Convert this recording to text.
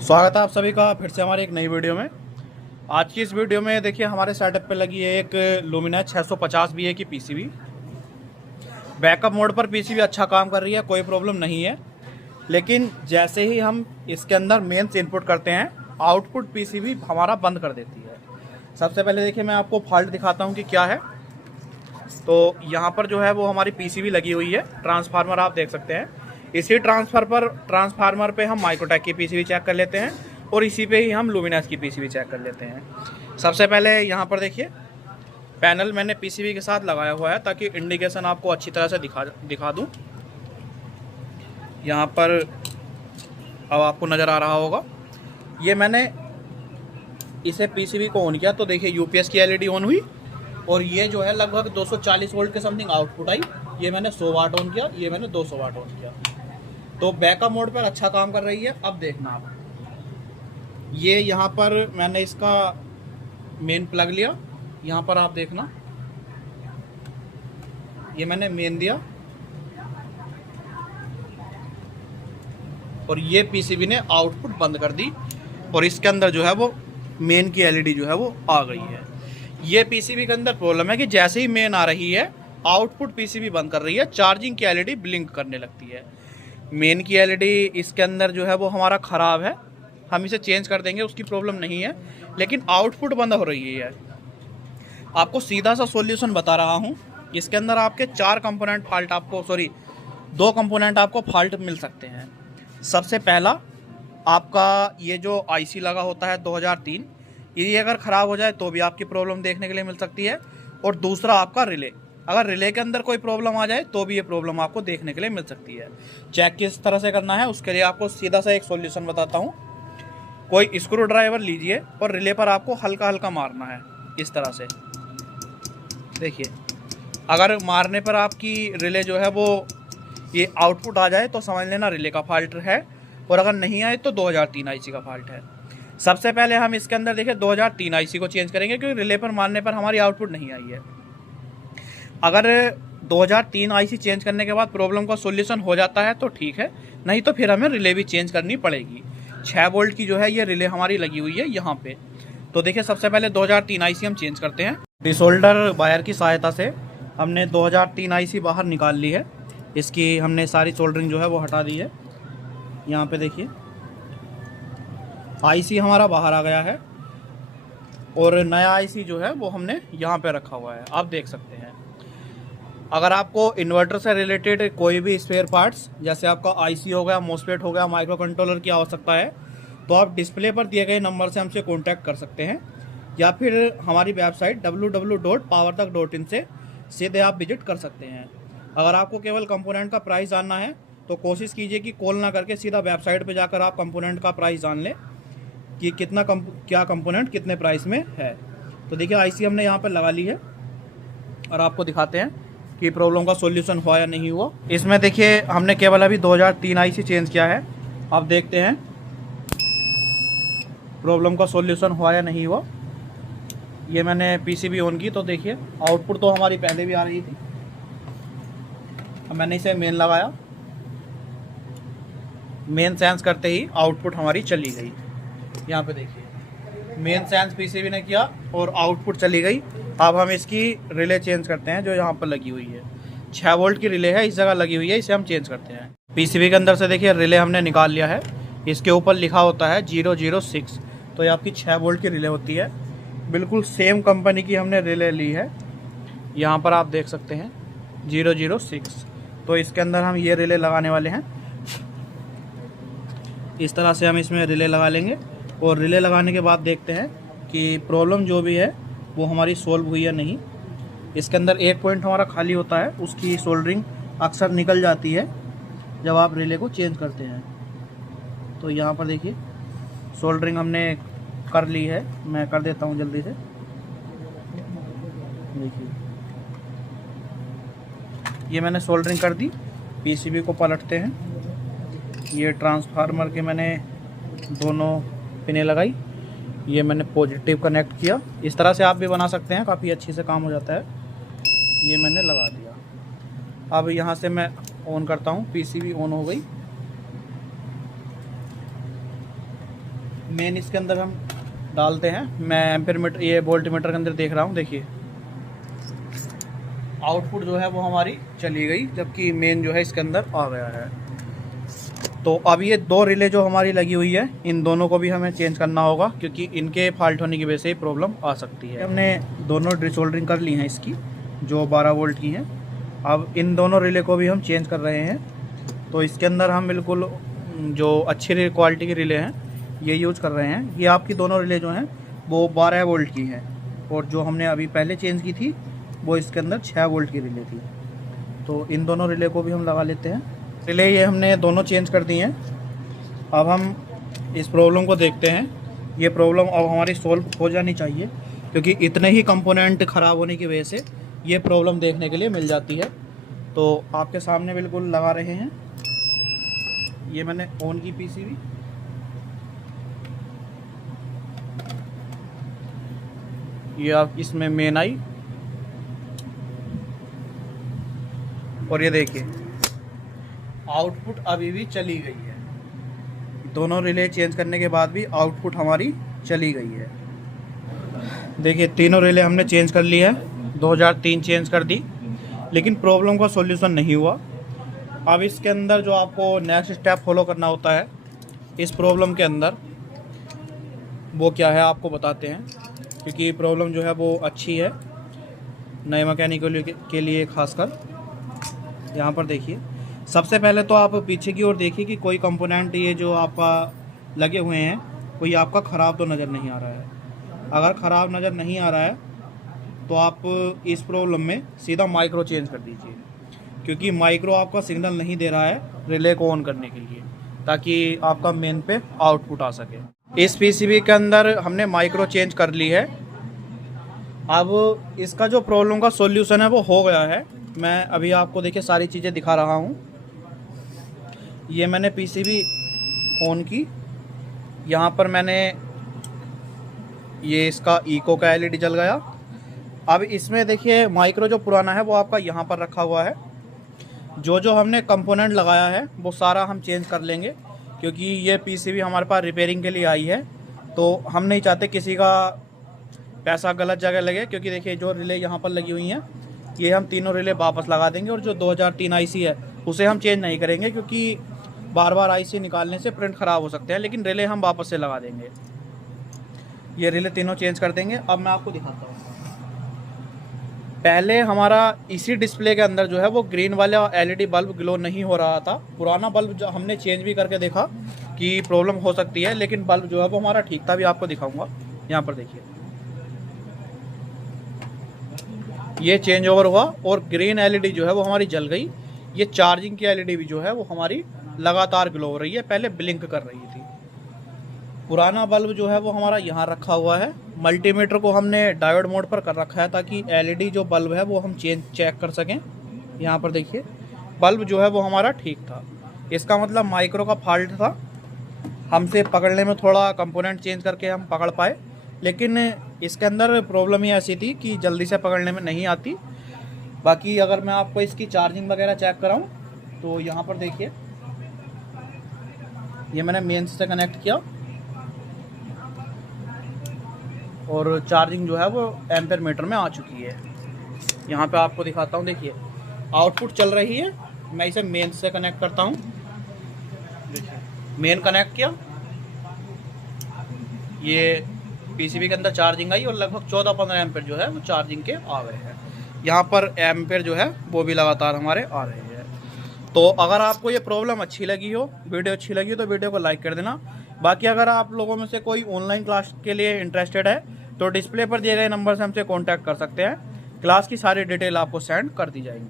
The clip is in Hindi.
स्वागत है आप सभी का फिर से हमारी एक नई वीडियो में। आज की इस वीडियो में देखिए हमारे सेटअप पे लगी है एक लुमिनस 650 VA की पीसीबी। बैकअप मोड पर पीसीबी अच्छा काम कर रही है, कोई प्रॉब्लम नहीं है। लेकिन जैसे ही हम इसके अंदर मेंस इनपुट करते हैं, आउटपुट पीसीबी हमारा बंद कर देती है। सबसे पहले देखिए मैं आपको फॉल्ट दिखाता हूँ कि क्या है। तो यहाँ पर जो है वो हमारी पीसीबी लगी हुई है, ट्रांसफार्मर आप देख सकते हैं। इसी ट्रांसफार्मर पे हम माइक्रोटेक की पीसीबी चेक कर लेते हैं और इसी पे ही हम लुमिनस की पीसीबी चेक कर लेते हैं। सबसे पहले यहाँ पर देखिए पैनल मैंने पीसीबी के साथ लगाया हुआ है ताकि इंडिकेशन आपको अच्छी तरह से दिखा दूँ। यहाँ पर अब आपको नज़र आ रहा होगा, ये मैंने इसे पीसीबी को ऑन किया तो देखिए यूपीएस की एलईडी ऑन हुई और ये जो है लगभग 240 वोल्ट के समथिंग आउटपुट आई। ये मैंने 100 वाट ऑन किया, ये मैंने 200 वाट ऑन किया। तो बैकअप मोड पर अच्छा काम कर रही है। अब देखना आप, ये यहाँ पर मैंने इसका मेन प्लग लिया, यहाँ पर आप देखना, ये मैंने मेन दिया और ये पीसीबी ने आउटपुट बंद कर दी और इसके अंदर जो है वो मेन की एलईडी जो है वो आ गई है। ये पीसीबी के अंदर प्रॉब्लम है कि जैसे ही मेन आ रही है आउटपुट पीसीबी बंद कर रही है, चार्जिंग की एलईडी ब्लिंक करने लगती है। मेन की एलईडी इसके अंदर जो है वो हमारा ख़राब है, हम इसे चेंज कर देंगे, उसकी प्रॉब्लम नहीं है, लेकिन आउटपुट बंद हो रही है। आपको सीधा सा सॉल्यूशन बता रहा हूँ। इसके अंदर आपके 2 कंपोनेंट आपको फॉल्ट मिल सकते हैं। सबसे पहला आपका ये जो आईसी लगा होता है 2003, ये अगर ख़राब हो जाए तो भी आपकी प्रॉब्लम देखने के लिए मिल सकती है। और दूसरा आपका रिले, अगर रिले के अंदर कोई प्रॉब्लम आ जाए तो भी ये प्रॉब्लम आपको देखने के लिए मिल सकती है। चेक किस तरह से करना है उसके लिए आपको सीधा सा एक सॉल्यूशन बताता हूँ। कोई स्क्रू ड्राइवर लीजिए और रिले पर आपको हल्का हल्का मारना है इस तरह से। देखिए अगर मारने पर आपकी रिले जो है वो ये आउटपुट आ जाए तो समझ लेना रिले का फॉल्ट है, और अगर नहीं आए तो 2003 आईसी का फॉल्ट है। सबसे पहले हम इसके अंदर देखिए 2003 आईसी को चेंज करेंगे क्योंकि रिले पर मारने पर हमारी आउटपुट नहीं आई है। अगर 2003 आईसी चेंज करने के बाद प्रॉब्लम का सॉल्यूशन हो जाता है तो ठीक है, नहीं तो फिर हमें रिले भी चेंज करनी पड़ेगी। 6 वोल्ट की जो है ये रिले हमारी लगी हुई है यहाँ पे। तो देखिए सबसे पहले 2003 आईसी हम चेंज करते हैं। डिसोल्डर वायर की सहायता से हमने 2003 आईसी बाहर निकाल ली है। इसकी हमने सारी सोल्डरिंग जो है वो हटा दी है। यहाँ पे देखिए आईसी हमारा बाहर आ गया है और नया आईसी जो है वो हमने यहाँ पे रखा हुआ है, आप देख सकते हैं। अगर आपको इन्वर्टर से रिलेटेड कोई भी स्पेयर पार्ट्स जैसे आपका आईसी हो गया, मॉसफेट हो गया, माइक्रो कंट्रोलर की आवश्यकता है तो आप डिस्प्ले पर दिए गए नंबर से हमसे कॉन्टैक्ट कर सकते हैं, या फिर हमारी वेबसाइट www.powertech.in से सीधे आप विजिट कर सकते हैं। अगर आपको केवल कंपोनेंट का प्राइस जानना है तो कोशिश कीजिए कि कॉल ना करके सीधा वेबसाइट पे जाकर आप कंपोनेंट का प्राइस जान लें कि क्या कंपोनेंट कितने प्राइस में है। तो देखिए आईसी हमने यहाँ पर लगा ली है और आपको दिखाते हैं कि प्रॉब्लम का सॉल्यूशन हुआ या नहीं हुआ। इसमें देखिए हमने केवल अभी 2003 आईसी चेंज किया है, आप देखते हैं प्रॉब्लम का सॉल्यूशन हुआ या नहीं हुआ। ये मैंने पीसीबी ऑन की तो देखिए आउटपुट तो हमारी पहले भी आ रही थी। अब मैंने इसे मेन लगाया, मेन सेंस करते ही आउटपुट हमारी चली गई। यहाँ पे देखिए मेन सेंस पीसीबी ने किया और आउटपुट चली गई। अब हम इसकी रिले चेंज करते हैं जो यहाँ पर लगी हुई है। 6 वोल्ट की रिले है, इस जगह लगी हुई है, इसे हम चेंज करते हैं। पीसीबी के अंदर से देखिए रिले हमने निकाल लिया है, इसके ऊपर लिखा होता है 006, तो ये आपकी 6 वोल्ट की रिले होती है। बिल्कुल सेम कंपनी की हमने रिले ली है, यहाँ पर आप देख सकते हैं 006। तो इसके अंदर हम ये रिले लगाने वाले हैं। इस तरह से हम इसमें रिले लगा लेंगे और रिले लगाने के बाद देखते हैं कि प्रॉब्लम जो भी है वो हमारी सोल्व हुई या नहीं। इसके अंदर एक पॉइंट हमारा खाली होता है, उसकी सोल्डरिंग अक्सर निकल जाती है जब आप रिले को चेंज करते हैं। तो यहाँ पर देखिए सोल्डरिंग हमने कर ली है, मैं कर देता हूँ जल्दी से। देखिए ये मैंने सोल्डरिंग कर दी। पीसीबी को पलटते हैं, ये ट्रांसफार्मर के मैंने दोनों पिनें लगाई, ये मैंने पॉजिटिव कनेक्ट किया। इस तरह से आप भी बना सकते हैं, काफ़ी अच्छी से काम हो जाता है। ये मैंने लगा दिया। अब यहाँ से मैं ऑन करता हूँ, पीसीबी ऑन हो गई। मेन इसके अंदर हम डालते हैं। मैं एम्पीयर मीटर, ये वोल्ट मीटर के अंदर देख रहा हूँ, देखिए आउटपुट जो है वो हमारी चली गई, जबकि मेन जो है इसके अंदर आ गया है। तो अब ये दो रिले जो हमारी लगी हुई है, इन दोनों को भी हमें चेंज करना होगा, क्योंकि इनके फॉल्ट होने की वजह से ही प्रॉब्लम आ सकती है। हमने दोनों डिसोल्डरिंग कर ली हैं इसकी, जो 12 वोल्ट की हैं। अब इन दोनों रिले को भी हम चेंज कर रहे हैं। तो इसके अंदर हम बिल्कुल जो अच्छी क्वालिटी के रिले हैं ये यूज़ कर रहे हैं। ये आपकी दोनों रिले जो हैं वो 12 वोल्ट की हैं, और जो हमने अभी पहले चेंज की थी वो इसके अंदर 6 वोल्ट की रिले थी। तो इन दोनों रिले को भी हम लगा लेते हैं। रिले ये हमने दोनों चेंज कर दी हैं। अब हम इस प्रॉब्लम को देखते हैं। ये प्रॉब्लम अब हमारी सॉल्व हो जानी चाहिए, क्योंकि इतने ही कंपोनेंट ख़राब होने की वजह से ये प्रॉब्लम देखने के लिए मिल जाती है। तो आपके सामने बिल्कुल लगा रहे हैं। ये मैंने ऑन की पीसीबी, ये आप इसमें मेन आई, और ये देखिए आउटपुट अभी भी चली गई है। दोनों रिले चेंज करने के बाद भी आउटपुट हमारी चली गई है। देखिए तीनों रिले हमने चेंज कर ली है, 2003 चेंज कर दी, लेकिन प्रॉब्लम का सॉल्यूशन नहीं हुआ। अब इसके अंदर जो आपको नेक्स्ट स्टेप फॉलो करना होता है इस प्रॉब्लम के अंदर, वो क्या है आपको बताते हैं, क्योंकि प्रॉब्लम जो है वो अच्छी है नए मैकेनिकल के लिए खासकर। यहाँ पर देखिए, सबसे पहले तो आप पीछे की ओर देखिए कि कोई कंपोनेंट ये जो आपका लगे हुए हैं कोई आपका ख़राब तो नज़र नहीं आ रहा है। अगर ख़राब नज़र नहीं आ रहा है तो आप इस प्रॉब्लम में सीधा माइक्रो चेंज कर दीजिए, क्योंकि माइक्रो आपका सिग्नल नहीं दे रहा है रिले को ऑन करने के लिए, ताकि आपका मेन पे आउटपुट आ सके। इस पीसीबी के अंदर हमने माइक्रो चेंज कर ली है। अब इसका जो प्रॉब्लम का सॉल्यूशन है वो हो गया है। मैं अभी आपको देखिए सारी चीज़ें दिखा रहा हूँ। ये मैंने पीसीबी ऑन की, यहाँ पर मैंने ये इसका इको का एलईडी जल गया। अब इसमें देखिए माइक्रो जो पुराना है वो आपका यहाँ पर रखा हुआ है। जो हमने कंपोनेंट लगाया है वो सारा हम चेंज कर लेंगे, क्योंकि ये पीसीबी हमारे पास रिपेयरिंग के लिए आई है। तो हम नहीं चाहते किसी का पैसा गलत जगह लगे, क्योंकि देखिए जो रिले यहाँ पर लगी हुई हैं ये हम तीनों रिले वापस लगा देंगे, और जो 2003 आईसी है उसे हम चेंज नहीं करेंगे, क्योंकि बार बार आईसी निकालने से प्रिंट ख़राब हो सकते हैं। लेकिन रिले हम वापस से लगा देंगे, ये रिले तीनों चेंज कर देंगे। अब मैं आपको दिखाता हूँ। पहले हमारा इसी डिस्प्ले के अंदर जो है वो ग्रीन वाला एलईडी बल्ब ग्लो नहीं हो रहा था। पुराना बल्ब जो हमने चेंज भी करके देखा कि प्रॉब्लम हो सकती है, लेकिन बल्ब जो है वो हमारा ठीक था। भी आपको दिखाऊंगा, यहाँ पर देखिए ये चेंज ओवर हुआ और ग्रीन एलईडी जो है वो हमारी जल गई। ये चार्जिंग की एलईडी भी जो है वो हमारी लगातार ग्लो हो रही है, पहले ब्लिंक कर रही थी। पुराना बल्ब जो है वो हमारा यहाँ रखा हुआ है। मल्टीमीटर को हमने डायोड मोड पर कर रखा है, ताकि एलईडी जो बल्ब है वो हम चेक कर सकें। यहाँ पर देखिए बल्ब जो है वो हमारा ठीक था। इसका मतलब माइक्रो का फॉल्ट था, हमसे पकड़ने में थोड़ा कंपोनेंट चेंज करके हम पकड़ पाए, लेकिन इसके अंदर प्रॉब्लम ही ऐसी थी कि जल्दी से पकड़ने में नहीं आती। बाकी अगर मैं आपको इसकी चार्जिंग वगैरह चेक कराऊँ तो यहाँ पर देखिए, ये मैंने मेंस से कनेक्ट किया और चार्जिंग जो है वो एम्पेयर मीटर में आ चुकी है। यहाँ पे आपको दिखाता हूँ, देखिए आउटपुट चल रही है। मैं इसे मेन से कनेक्ट करता हूँ, देखिए मेन कनेक्ट किया, ये पीसीबी के अंदर चार्जिंग आई और लगभग 14-15 एम्पेयर जो है वो चार्जिंग के आ गए हैं। यहाँ पर एम्पेयर जो है वो भी लगातार हमारे आ रहे हैं। तो अगर आपको ये प्रॉब्लम अच्छी लगी हो, वीडियो अच्छी लगी हो, तो वीडियो को लाइक कर देना। बाकी अगर आप लोगों में से कोई ऑनलाइन क्लास के लिए इंटरेस्टेड है तो डिस्प्ले पर दिए गए नंबर से हमसे कॉन्टैक्ट कर सकते हैं। क्लास की सारी डिटेल आपको सेंड कर दी जाएगी।